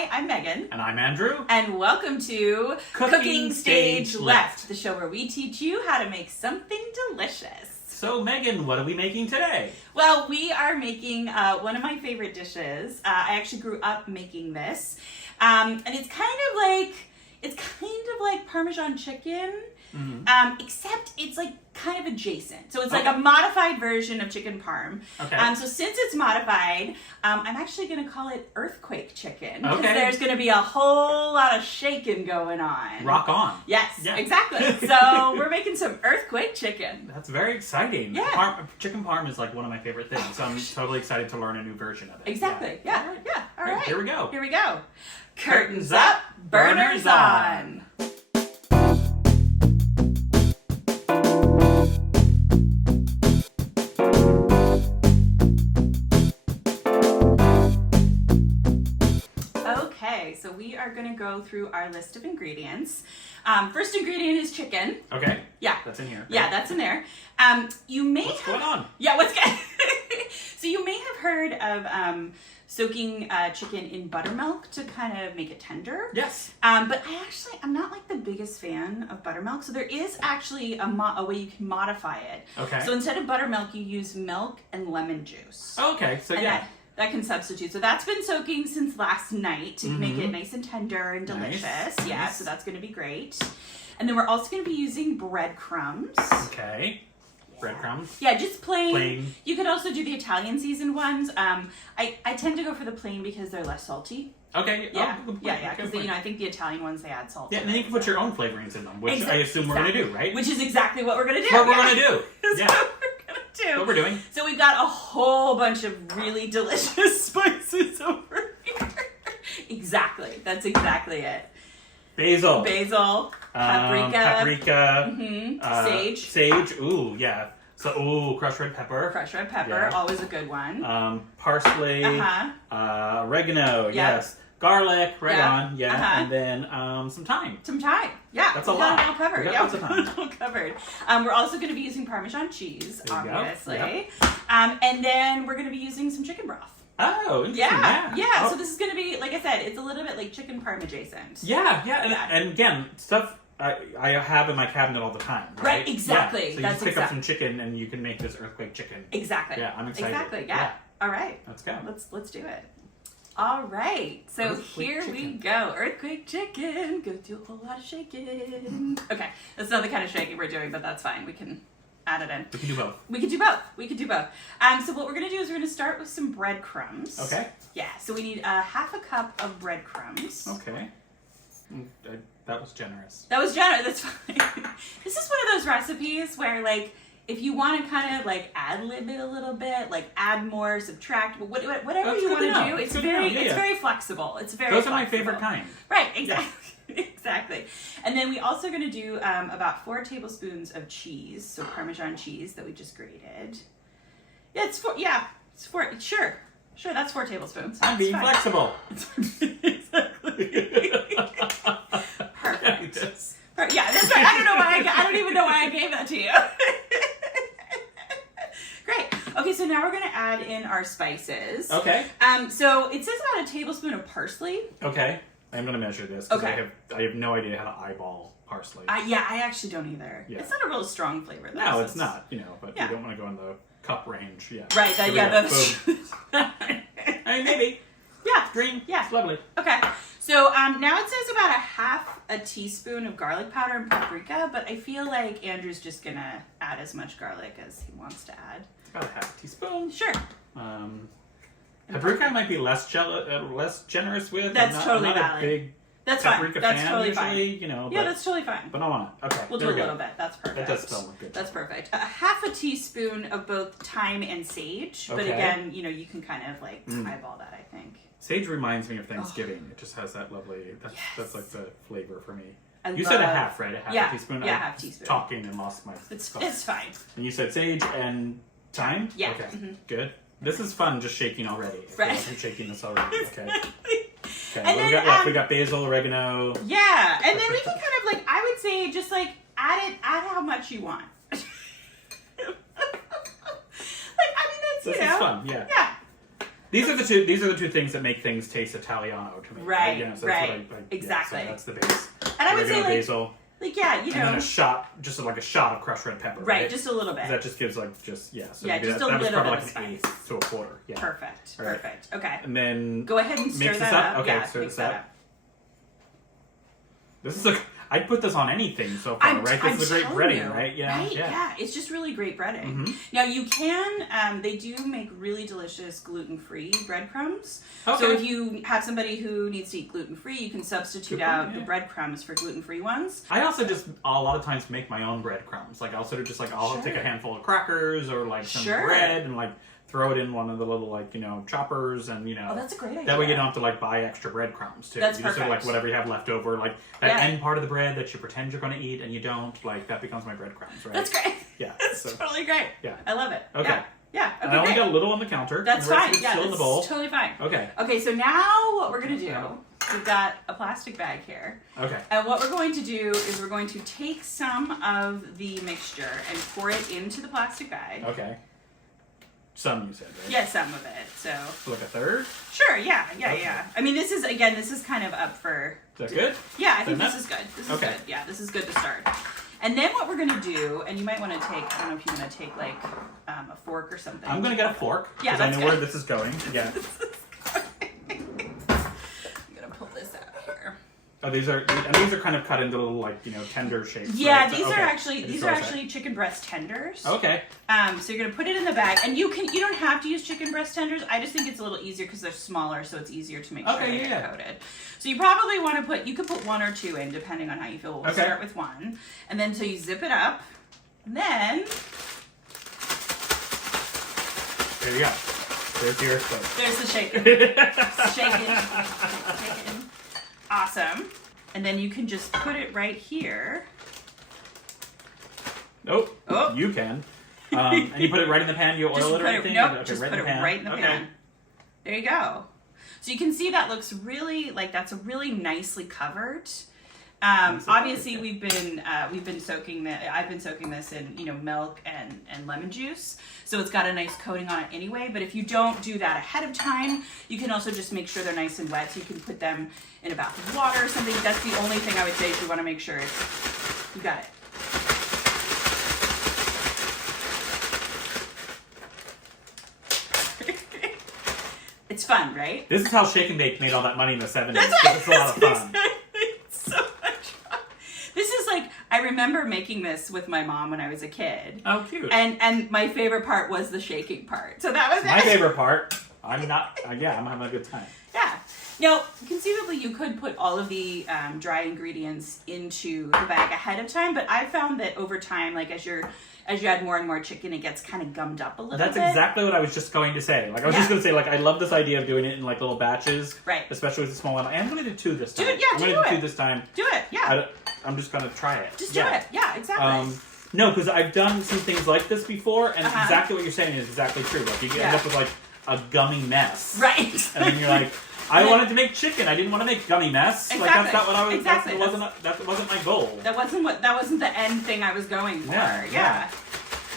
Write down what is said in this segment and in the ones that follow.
Hi, I'm Megan. And I'm Andrew. And welcome to Cooking Stage Left, the show where we teach you how to make something delicious. So, Megan, what are we making today? Well, we are making one of my favorite dishes. I actually grew up making this. And it's kind of like Parmesan chicken, except it's like kind of adjacent. So it's like a modified version of chicken parm. Okay. So since it's modified, I'm actually going to call it earthquake chicken. Because Okay. there's going to be a whole lot of shaking going on. Rock on. Yes, Yeah. exactly. So we're making some earthquake chicken. That's very exciting. Yeah. Chicken parm is like one of my favorite things, so I'm totally excited to learn a new version of it. Exactly. Yeah. All right. Here we go. Here we go. Curtains up, burners on. Okay, so we are going to go through our list of ingredients. First ingredient is chicken. Okay. Yeah. That's in here. Yeah, that's in there. What's going on? Yeah, what's good? So you may have heard of soaking chicken in buttermilk to kind of make it tender. Yes. But I'm not like the biggest fan of buttermilk. So there is actually a way you can modify it. Okay. So instead of buttermilk, you use milk and lemon juice. Okay, so And yeah. that can substitute. So that's been soaking since last night to make it nice and tender and delicious. Nice. Yeah, Nice. so that's going to be great. And then we're also going to be using breadcrumbs. Okay. Breadcrumbs. Yeah, just plain. Plain. You could also do the Italian seasoned ones. I tend to go for the plain because they're less salty. Okay. Yeah, Oh, good point. yeah. Good Because point. I think the Italian ones they add salt. Yeah, to and then you it, can put so. your own flavorings in them, which I assume we're going to do, right? Which is exactly what we're going to do. What we're yeah. going to do. That's Yeah. what we're going to do. What we're doing. So we've got a whole bunch of really delicious spices over here. Exactly. That's exactly it. Basil. Paprika. Sage. Sage. Ooh, yeah. So, crushed red pepper. Crushed red pepper. Yeah. Always a good one. Parsley. Oregano. Yep. Yes. Garlic. Right Yep. on. Yeah. And then some thyme. Some thyme. Yeah. That's a we got lot. it all covered. We got Yeah, lots of thyme. we got it all covered. We're also going to be using Parmesan cheese, There you go. obviously. Yep. And then we're going to be using some chicken broth. Oh, interesting. Yeah. Oh. So this is going to be, like I said, it's a little bit like chicken parm adjacent. Yeah. Yeah. And again, stuff I have in my cabinet all the time. Right, exactly. Yeah. So you That's just pick up some chicken and you can make this earthquake chicken. Exactly. Yeah, I'm excited. Exactly. Yeah. All right. Let's go. Let's do it. All right. So Earthquake here we chicken. go. Earthquake chicken. Go do a whole lot of shaking. Okay. That's not the kind of shaking we're doing, but that's fine. We can add it in. We can do both. We could do both. So what we're going to do is we're going to start with some breadcrumbs. Okay. Yeah. So we need half a cup of breadcrumbs. Okay. That was generous. That was generous. That's fine. This is one of those recipes where, like, if you want to kind of like ad-lib it a little bit, like add more, subtract, whatever That's you good want to to know. do, it's Good to know. very, Yeah, it's yeah. very flexible. It's very. Those are my flexible. favorite kind. Right. Exactly. Exactly. And then we also going to do about 4 tablespoons of cheese, so Parmesan cheese that we just grated. Yeah, it's 4. Yeah, it's 4. Sure. That's 4 tablespoons. I'm being flexible. Exactly. Perfect. Yes. Yeah, that's right. I don't even know why I gave that to you. Great. Okay, so now we're gonna add in our spices. Okay. So it says about a tablespoon of parsley. Okay. I'm gonna measure this because Okay. I have no idea how to eyeball parsley. I actually don't either. Yeah. It's not a real strong flavor though. No, so it's not. But Yeah. you don't want to go in the cup range. Yeah. Right. Here we go. That's. Boom. I mean, maybe. Yeah. Green. Yeah. It's lovely. Okay. So now it says about a teaspoon of garlic powder and paprika, but I feel like Andrew's just gonna add as much garlic as he wants to add. It's about a half teaspoon. Sure. Paprika I might be less generous with. That's I'm totally not valid. a big That's fine. paprika That's fan totally usually, fine. but, Yeah, that's totally fine. but I want it. Okay, We'll do there a we go. little bit. That's perfect. That does smell good. That's perfect. Half a teaspoon of both thyme and sage, but Okay. again, you can kind of like eyeball that, I think. Sage reminds me of Thanksgiving. It just has that lovely. That's Yes. like the flavor for me. I You said a love- half, right? A half Yeah, a teaspoon. yeah, I half was teaspoon. Talking and lost my. It's thoughts. fine. And you said sage and thyme. Yeah. Okay. Mhm. Good. This is fun. Just shaking already. I feel Right. like I'm shaking this already. Okay. Okay. And What do we then, got left? We got basil, oregano. Yeah, and then we can kind of like, I would say just like add how much you want. Like, I mean, that's, This is fun. Yeah. Yeah. These are the two things that make things taste Italiano to me. Right, Yeah, so right. That's Exactly. so that's the base. And I would say, Regular like, basil. like, yeah, you And then know. a shot of crushed red pepper. Right, just a little bit. That just gives So Yeah, maybe just a that was little probably bit like of an spice. eighth to a quarter. Yeah. Perfect, All right. perfect. Okay. And then Go ahead and stir mix that this up. Okay, Yeah, stir mix this that up. This is I'd put this on anything so far, right? This is a great breading, right? Yeah, right? Yeah, it's just really great breading. Mm-hmm. Now you can, they do make really delicious gluten-free breadcrumbs. Okay. So if you have somebody who needs to eat gluten-free, you can substitute Good out point, the yeah. breadcrumbs for gluten-free ones. I also just a lot of times make my own breadcrumbs. Like I'll sort of just I'll Sure. take a handful of crackers or like some Sure. bread and throw it in one of the little choppers and Oh, that's a great idea. that way you don't have to buy extra breadcrumbs too. That's you just sort of perfect. whatever you have left over, that Yeah. end part of the bread that you pretend you're going to eat and you don't, that becomes my breadcrumbs, right? That's great. Yeah. That's So, totally great. yeah. I love it. Okay. Yeah. Yeah. and Okay, I only great. got a little on the counter. That's and the rest fine. of it's Yeah, still in that's the bowl. totally fine. Okay. Okay, so now what we're going to do, we've got a plastic bag here. Okay. And what we're going to do is we're going to take some of the mixture and pour it into the plastic bag. Okay. Some you said, right? Yeah, some of it. So Like a third? sure, yeah. Okay. I mean, this is kind of up for. Is that good? Yeah, I think Fair this enough? is good. This is Okay. good. Yeah, this is good to start. And then what we're gonna do, and you might want to take, I don't know if you want to take a fork or something. I'm going to get a fork. Yeah, because I that's know where good. this is going. Yeah. I'm gonna pull this out here. Oh, these are kind of cut into little tender shapes. Yeah, right? So- these okay. are actually I just these are realized actually chicken breast tenders. that. Okay. So you're gonna put it in the bag, and you don't have to use chicken breast tenders. I just think it's a little easier because they're smaller, so it's easier to make sure Okay, they get yeah. coated. So you probably want to you could put one or two in depending on how you feel. We'll Okay. start with one, and then so you zip it up, and then There you go. There's your plate. there's the shakin. shakin. Awesome. And then you can just put it right here. Nope. Oh. You can. And you put it right in the pan. You oil it or anything? Nope, Okay, just right put in it the pan. right in the Okay. pan. There you go. So you can see that looks really that's really nicely covered. Obviously, we've been soaking I've been soaking this in milk and lemon juice, so it's got a nice coating on it anyway. But if you don't do that ahead of time, you can also just make sure they're nice and wet. So you can put them in a bath of water or something. That's the only thing I would say if you want to make sure you got it. It's fun, right? This is how Shake and Bake made all that money in the 70s. That's right. This is a lot of fun. It's so much fun. This is I remember making this with my mom when I was a kid. Oh, cute. And my favorite part was the shaking part. So that was My it. favorite part. I'm having a good time. Yeah. Now, conceivably, you could put all of the dry ingredients into the bag ahead of time, but I found that over time, as you add more and more chicken, it gets kind of gummed up a little That's bit. exactly what I was just going to say. I was just going to say, I love this idea of doing it in little batches. Right. Especially with the small one. I am going to do 2 this time. Do it, yeah, I'm going to do do it. 2 this time. Do it, yeah. I'm just going to try it. Just do it. Yeah, exactly. No, because I've done some things like this before, and Uh-huh. exactly what you're saying is exactly true. You Yeah. end up with a gummy mess. Right. And then you're like, I wanted to make chicken. I didn't want to make gummy mess. Exactly. That's not what I was. Exactly. That wasn't my goal. That wasn't the end thing I was going for. Yeah.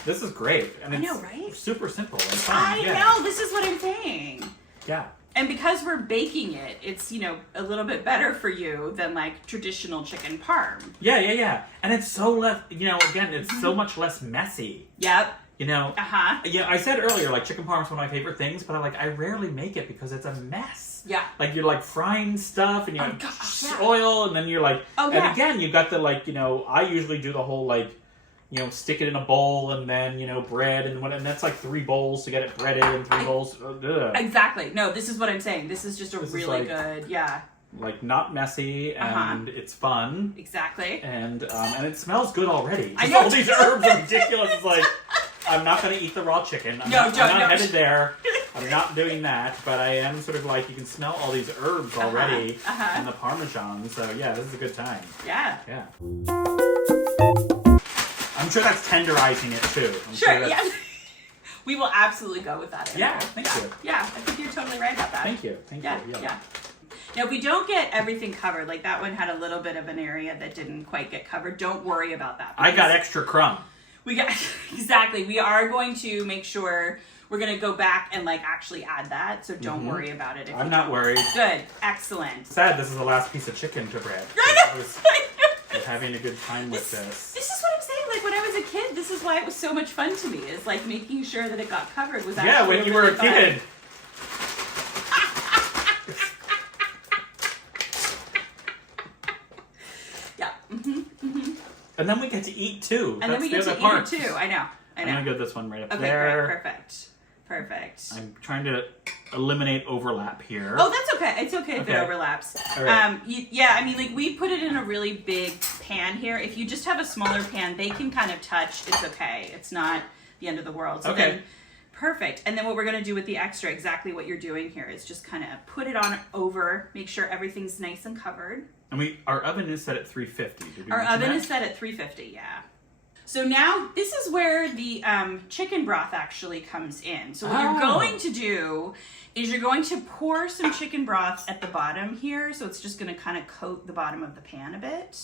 This is great, and it's I know, right? super simple and fun. I yeah. know. This is what I'm saying. Yeah. And because we're baking it, it's, a little bit better for you than traditional chicken parm. Yeah. And it's so less, again, it's so much less messy. Yep. Yeah, I said earlier, chicken parm is one of my favorite things, but I rarely make it because it's a mess. Yeah. You're frying stuff and you have gosh, yeah. oil, and then you're Oh, and yeah. again, you've got the I usually do the whole stick it in a bowl and then bread and that's 3 bowls to get it breaded and 3 bowls. Ugh. Exactly. No, this is what I'm saying. This is just a This is really good, yeah. Not messy, and it's fun. Exactly. And it smells good already. I Just know. all these herbs are ridiculous. It's I'm not going to eat the raw chicken. I'm not headed there. I'm not doing that. But I am sort of you can smell all these herbs already and the Parmesan. So yeah, this is a good time. Yeah. Yeah. I'm sure that's tenderizing it too. Sure, yeah. We will absolutely go with that. Yeah, thank you. Yeah, I think you're totally right about that. Thank you. Yeah. Now, if we don't get everything covered, that one had a little bit of an area that didn't quite get covered, don't worry about that. I got extra crumb. Exactly. We are going to make sure we're going to go back and like actually add that. So don't worry about it. If I'm not worried. Good. Excellent. Sad this is the last piece of chicken to bread. I know. I'm having a good time with this. This is what I'm saying. Like when I was a kid, this is why it was so much fun to me. Is like making sure that it got covered was actually when you were a kid. Yeah. And then we get to eat too. And then we get to eat it too. I know. I'm gonna get this one right up Okay, there. great. Perfect. I'm trying to eliminate overlap here. Oh, that's okay. It's okay if it overlaps. All right. Yeah, I mean, like we put it in a really big pan here. If you just have a smaller pan, they can kind of touch. It's okay. It's not the end of the world. So then, perfect. And then what we're going to do with the extra, exactly what you're doing here, is just kind of put it on over, make sure everything's nice and covered. And our oven is set at 350. Our oven is set at 350, yeah. So now this is where the chicken broth actually comes in. So what you're going to do is you're going to pour some chicken broth at the bottom here. So it's just going to kind of coat the bottom of the pan a bit.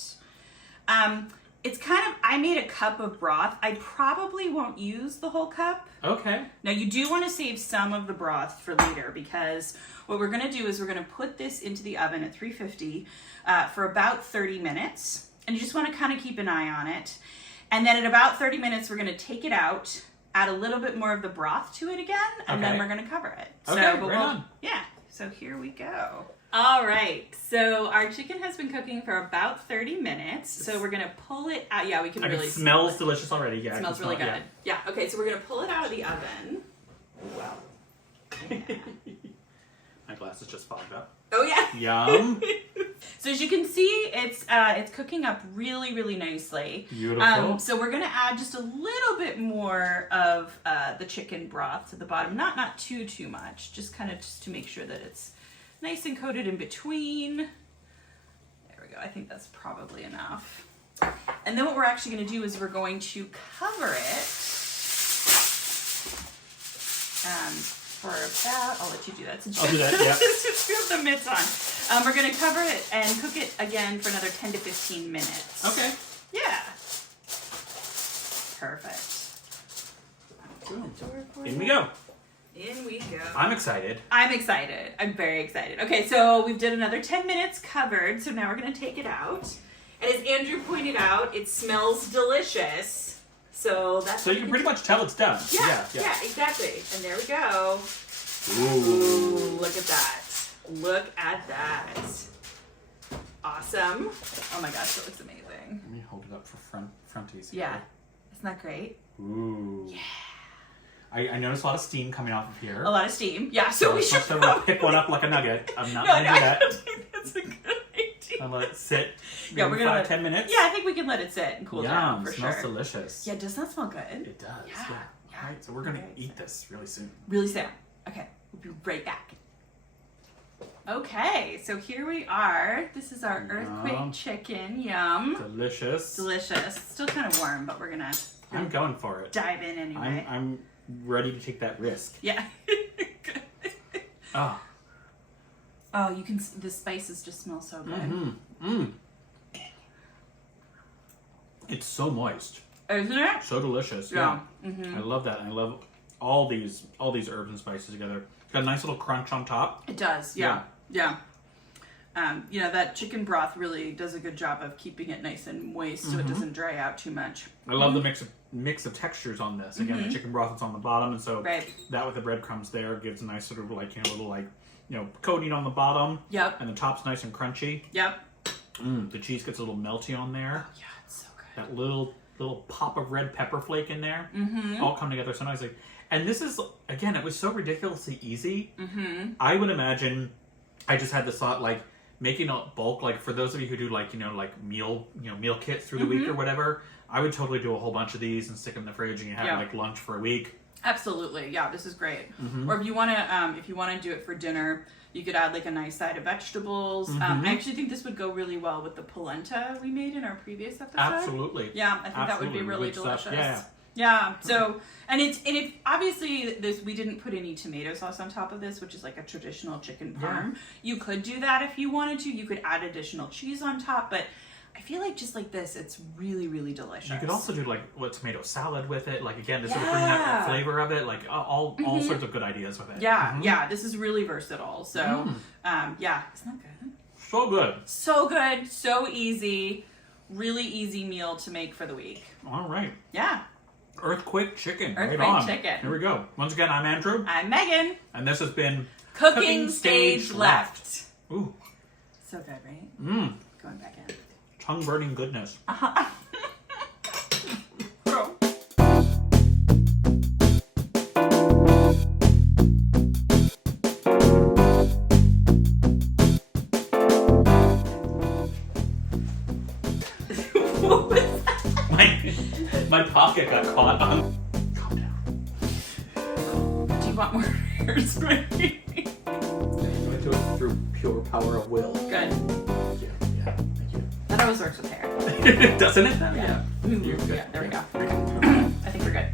It's kind of, I made a cup of broth. I probably won't use the whole cup. Okay. Now you do want to save some of the broth for later, because what we're going to do is we're going to put this into the oven at 350 for about 30 minutes. And you just want to kind of keep an eye on it. And then at about 30 minutes, we're going to take it out, add a little bit more of the broth to it again, and then we're going to cover it. Okay, right on. Yeah, so here we go. All right, so our chicken has been cooking for about 30 minutes. So we're going to pull it out. Yeah, we can really smell it. It smells delicious already. Yeah, it smells really good. Yeah, okay, so we're going to pull it out of the oven. Wow. Yeah. My glass is just fogged up. Oh, yeah. Yum. So as you can see, it's cooking up really, really nicely. Beautiful. So we're gonna add just a little bit more of the chicken broth to the bottom. Not too much. Just kind of just to make sure that it's nice and coated in between. There we go. I think that's probably enough. And then what we're actually gonna do is we're going to cover it. For about, I'll let you do that since I'll do that, yeah. since you have the mitts on. We're going to cover it and cook it again for another 10 to 15 minutes. Okay. Yeah. Perfect. In we go. In we go. I'm excited. I'm excited. I'm very excited. Okay, so we've done another 10 minutes covered, so now we're going to take it out. And as Andrew pointed out, it smells delicious. So that's so you can pretty much tell it's done. Yeah, exactly. And there we go. Ooh, look at that. Look at that. Awesome. Oh my gosh, that looks amazing. Let me hold it up for fronties. Yeah. Isn't that great? Ooh. Yeah. I noticed a lot of steam coming off of here. A lot of steam. Yeah, so we should pick one up like a nugget. I'm not going to do that. I don't think that's a good idea. I'll let it sit. Yeah, we're gonna 10 minutes. Yeah, I think we can let it sit and cool down for sure. Smells delicious. Yeah, doesn't that smell good? It does. Yeah. All right, so we're gonna eat this really soon. Really soon. Okay, we'll be right back. Okay, so here we are. This is our earthquake chicken. Yum. Delicious. Delicious. Still kind of warm, but we're gonna. I'm going for it. Dive in anyway. I'm ready to take that risk. Yeah. Oh. Oh, you can. The spices just smell so good. Mm-hmm. Mm. It's so moist. Isn't it? So delicious. Yeah. Mm-hmm. I love that. I love all these herbs and spices together. Got a nice little crunch on top. It does. Yeah. That chicken broth really does a good job of keeping it nice and moist, so it doesn't dry out too much. I love the mix of textures on this. Again, the chicken broth is on the bottom, and so that with the breadcrumbs there gives a nice sort of little coating on the bottom. Yep. And the top's nice and crunchy. Yep. The cheese gets a little melty on there. Oh, yeah, it's so good. That little pop of red pepper flake in there. Mm-hmm. All come together so nicely. And this is, again, it was so ridiculously easy. Mm-hmm. I would imagine, I just had this thought, making a bulk, for those of you who do meal kits through the week or whatever, I would totally do a whole bunch of these and stick them in the fridge and you have lunch for a week. Absolutely, yeah, this is great. Mm-hmm. Or if you want to do it for dinner, you could add a nice side of vegetables. Mm-hmm. I actually think this would go really well with the polenta we made in our previous episode. Absolutely. Yeah, I think that would be really delicious. Stuff. Yeah. Yeah. So, and if obviously we didn't put any tomato sauce on top of this, which is a traditional chicken parm. You could do that if you wanted to. You could add additional cheese on top, but I feel like just like this, it's really, really delicious. You could also do like tomato salad with it. Like again, to sort of bring that flavor of it. Like all sorts of good ideas with it. Yeah, yeah. This is really versatile. So, yeah, isn't that good? So good. So good. So easy. Really easy meal to make for the week. All right. Yeah. Earthquake chicken. Earthquake right on. chicken. Here we go. Once again, I'm Andrew. I'm Megan. And this has been Cooking Stage Left. Ooh. So good, right? Mmm. Going back in. Tongue burning goodness. What was that? My pocket got caught on. Calm down. Do you want more hairspray? I'm going to do it through pure power of will. Good. Thank you. Yeah, thank you. That always works with hair. Doesn't it? Yeah. You're good. Yeah, there we go. I think we're good.